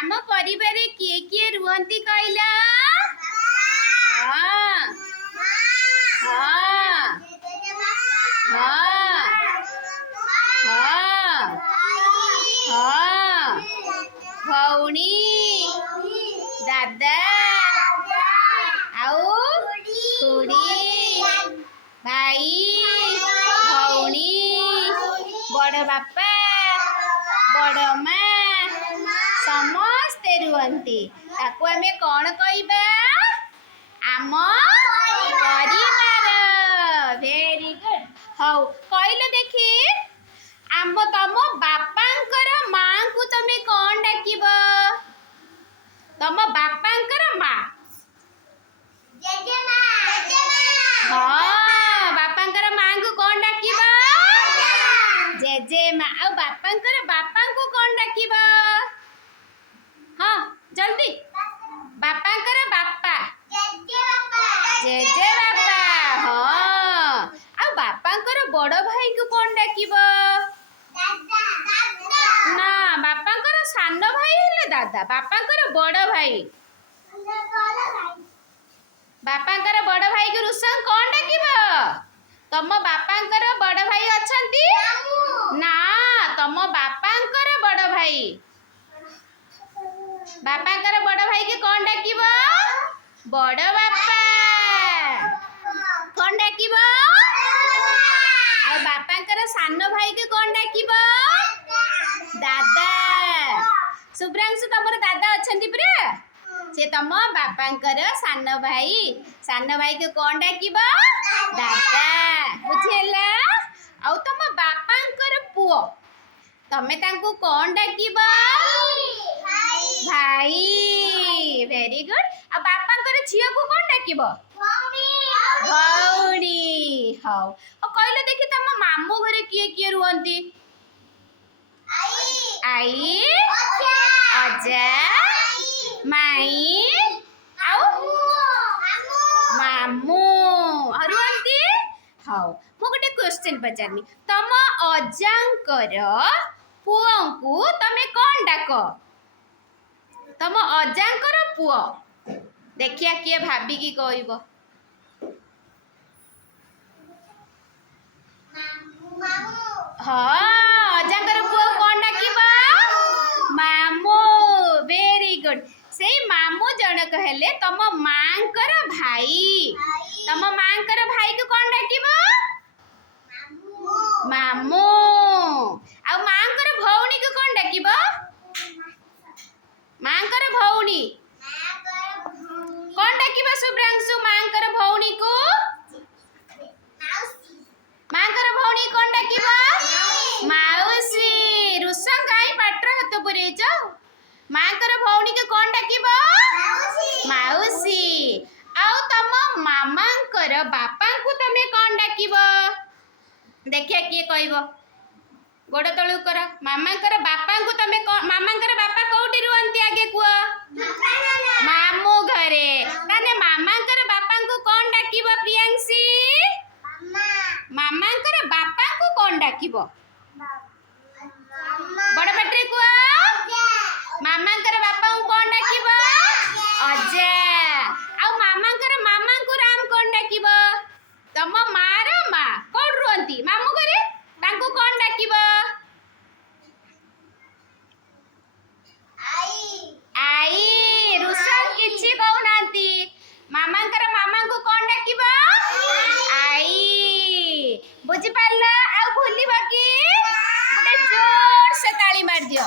आम परिवार किए किए रुहंती कहला? हाँ हाँ हाँ हाँ हाँ भौणी दादा आउ खुड़ी भाई भौणी बड़ बापा बड़ माँ समस्ते रुहंती ताकू आमे कौन कहबा? आम परिवार। Very good. हाउ कहले देखी आम तम बापांकर मां को तमे कौन डाकिब? तम बापांकर मां हाँ बापांकर मां को कौन डाकिब? जेजे मां। आ बापांकर बापा को कौन डाकिब? हाँ जल्दी बापांकर बापा जेजे बापा। हाँ आ बापांकर बड़ भाई को कौन डाकिब? ना बापांकर सान भाई हेले दादा बापांकर बड़ भाई बापांकर बड़ भाई को रुसन कौन डाकिब? तम बापांकर बड़ भाई अछंती? ना तम बापांकर बड़ भाई बापांकर बड़ भाई के कौन डाकिब? बड़ बापा कौन डाकिब? आ बापांकर सान भाई के कौन डाकिब? दादा। शुभ्रांशु तमर दादा अछंती पुरा से तम बापांकर सान भाई के कौन डाकिब? दादा। बुझेला? आउ तम बापांकर पुओ तमे तांको कौन डाकिब? भाई। Very good. आ बापांकर झियो को कौन डाकिब? भौणी। हाउ कहले देखि तम मामू घरे किए किए रुहंती? आई अजा माई आउ मामू रुहंती। हाउ मु गोटे क्वेश्चन पचारनी तम अजांकर पुओ को तमे कौन डाक? तम अजांकर पुओ देखिया किए भाबी की कहइबो? हाँ अजांकर पुओ कौन डाकिब? मामू। Very good. से मामू जनक हेले तम मांकर भाई तम मांकर भाई को कौन डाकिब? मामू। आ मांकर भौणी को कौन डाकिब? मांकर भौणी कौन डाकिब? शुभ्रांशु मांकर भौणी को मांकर भौणी कौन डाकिब? माउसी। रुसन काई पाटर हाथ पुरेच? मांकर भौणी को कौन डाकिब? माउसी। आउ तम मामांकर बापा को तमे कौन डाकिब? देखिया किए कहइबो? गोड़ तळु कर। मामांकर बापा को तमे मामांकर बापा कोठी रुहंती आगे कुआ? मामू घरे। ताने मामांकर बापा को कौन डाकिब? प्रियांशी मामांकर बापा को कौन डाकिब? बड़ पाटरे कुआ? मामांकर बापा को कौन डाकिब? अजा। आ मामांकर मामा को राम कौन डाकिब? तम मार मा कोड रुहंती? मामू घरे तांको कौन डाकिब? आई। रुसन किछि कहउनांती मामांकर मामा को कौन डाकिब? आई। बुझी पारला? आ भूलिबा की? जोर से ताली मार दियो।